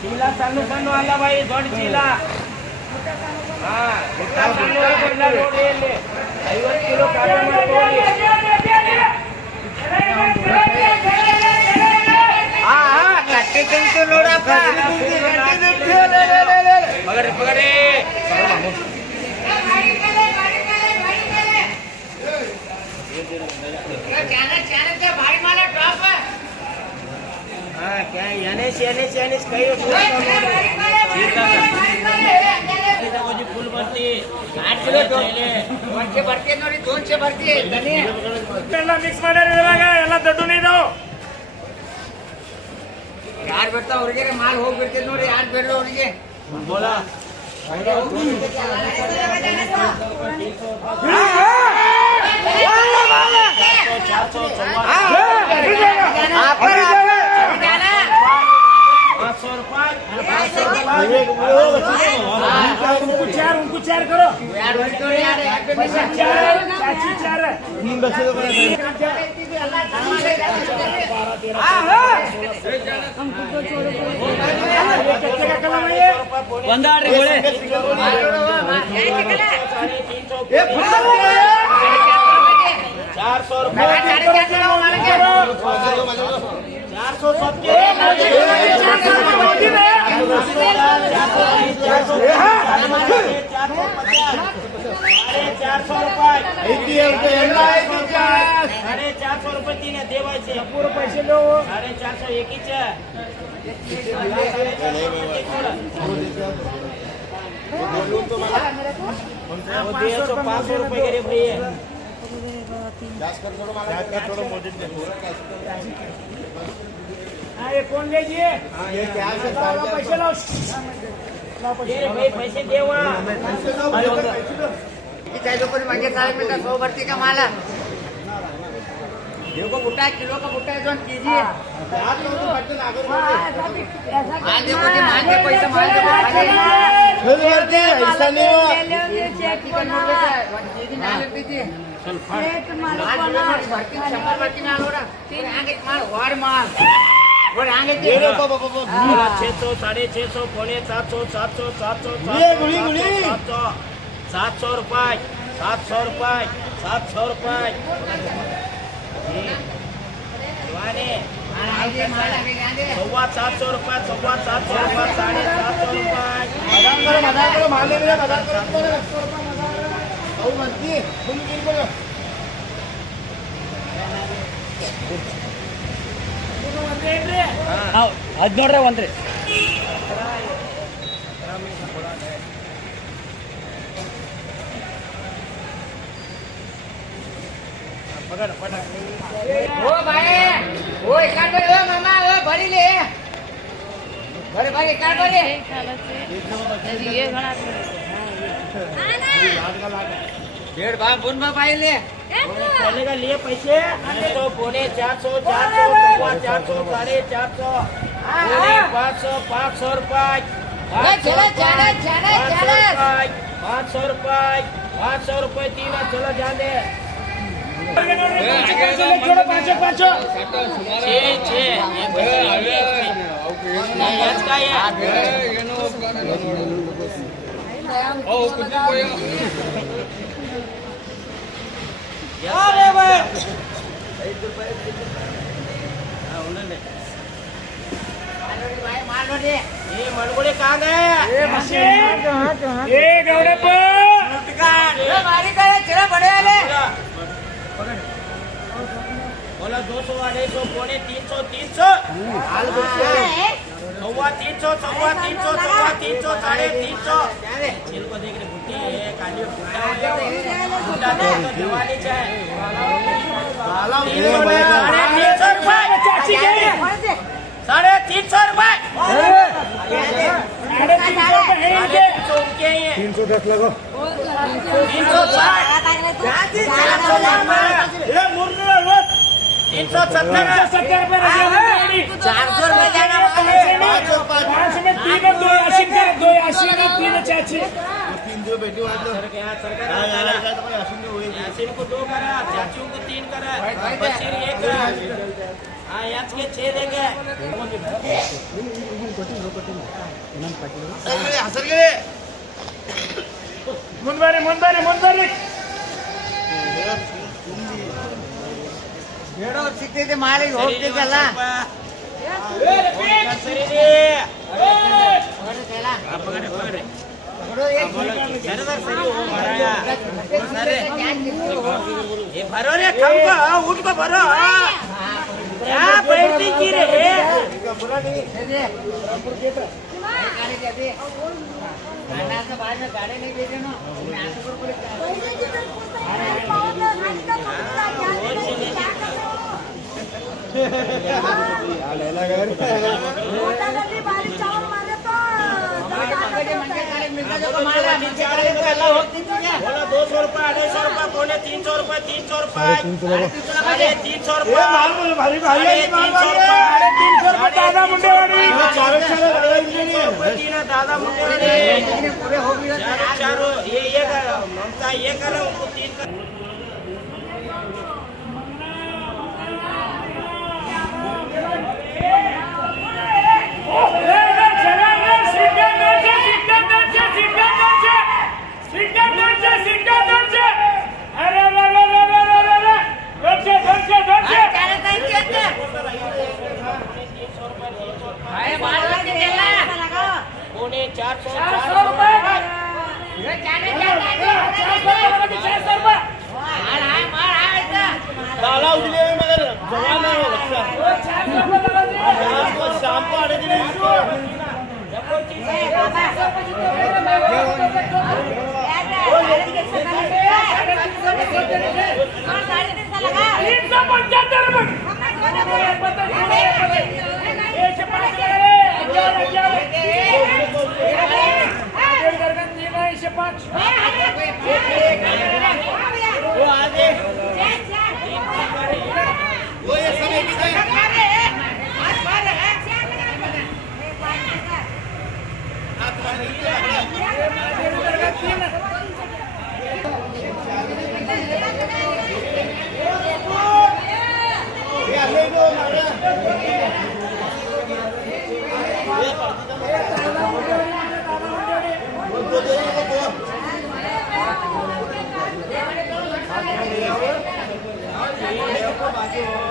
चीला सन्नु सन्नु आला भाई दौड़ चीला हाँ सन्नु चीला लोड ले 50 किलो काटा ಮಾಡ್ಕೊಳ್ಳಿ हाँ कट्टे तुमको लोडಪ್ಪ पकड़े पकड़े भाई माला टॉप हाँ क्या यानेश कई फुल भरती 8 किलो 200 भरती ನೋಡಿ 200 भरती ಎಲ್ಲ ಮಿಕ್ಸ್ ಮಾಡ್ಯಾರ ಇವಾಗ ಎಲ್ಲ ದೊಡ್ಡ ನೀರು ಯಾರು ಬರ್ತಾವ ಅವರಿಗೆ ಮಾಲ್ ಹೋಗ್ಬಿಡ್ತದೆ ನೋಡಿ ಯಾರು ಬೇಡ ಅವರಿಗೆ ಬೋಲಾ उनको चार करो ಒಂದಾಡ್ರಿ ಗೋಳೆ 400 रुपये 400 सबके 450 रुपये तीन देवायचे पूर्ण पैसे लो 450 एकीच 500 रुपये करे भैया ये कौन लीजिए पैसे लो पैसे देवा मागे 100 भरती का माला को बुट्टा किलो का बुट्टा जो कीजिए ऐसा नहीं सौ 650 पौने 700 रुपये 700 रुपये सवा 700 रुपये 750 ಒಂದ್ರಿ ओ भाई ओ एकाड बरे ओ मामा ओ भरी ले भरे भाई एकाड बरे ये घणा डेढ़ भाग बुन भाई ले पहले का लिए पैसे तो पौने 400 450 450 500 रुपये 500 रुपये तीन चलो जाने मनगुड़े कहाँ गए बोला 200 250 पौने 300 300 सवा 300 इनको देख रहे बुट्टी काली बुट्टा दिवाली चाहे 350 रुपये 310 लगो यासीन को 2 करा, चाचियों को 3 करा, बशीर 1 करा। हाँ याच के 6 देंगे। मुंबरी ಹೇಳೋ ಸಿಕ್ತಿದೆ ಮಾಲಿಗೆ ಹೋಗ್ತಿದ್ದಲ್ಲ भरो रे खंबा उठ को भरो क्या बैठती की रे खाना से बाद में गाड़ी नहीं भेजे ना बोला 200 रुपए 250 रुपए पौने 300 रुपए 300 रुपए 300 रुपए 300 रुपए दादा मुंडेवाड़ी दादा मुंडेवाड़ी पूरे हो गए चारों ये ममता ये करो उनको 3 पौने 400 रुपए डाला उजले में मगर जवान है वो बच्चा शाम को आने के लिए बाकी